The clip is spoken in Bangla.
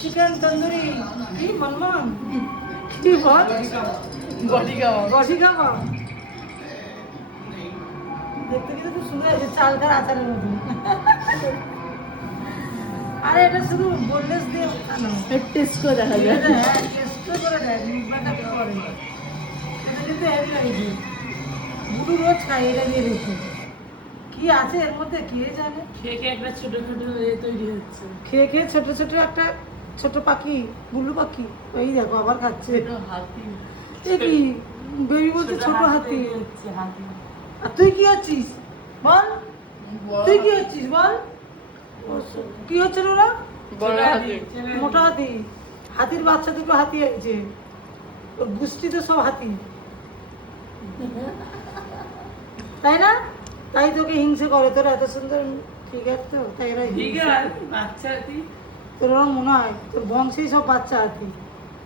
চিকেন তন্দুরি কি মনমন কি বল গঠি কাবাব দেখতে কিন্তু খুব সুন্দর আছে চালটার আচারের মতো আরে এটা শুধু বোনলেস দিয়ে খানো টেস্ট করে দেখা যায়। হ্যাঁ টেস্ট করে দেয় মুখটা কি করে এটা কিন্তু হেভি লাগছে বুড়ো রোজ খাই এটা দিয়ে দেখি কি আছে এর মধ্যে কে জানে খেয়ে খেয়ে একটা ছোট ছোট ইয়ে তৈরি হচ্ছে। খেয়ে খেয়ে ছোট ছোট একটা ছোট পাখি বুলু পাখি এই দেখো আবার খাচ্ছে ছোট হাতি। এ কি বেবি বলছে ছোট হাতি তৈরি হচ্ছে, হাতি। আর তুই কি আছিস বল তুই কি আছিস বল কি হচ্ছে ওরা বড় হাতি। মোটা হাতি হাতির বাচ্চা দুটো হাতি আছে ওর গোষ্ঠী তো সব হাতি তাই না তাই তোকে হিংসে করে তোর এত সুন্দর ঠিক আছে তো তাই এরা ঠিক হিংসে আছে, বাচ্চা হাতি। তোর ওরম মনে হয় তোর বংশেই সব বাচ্চা হাতি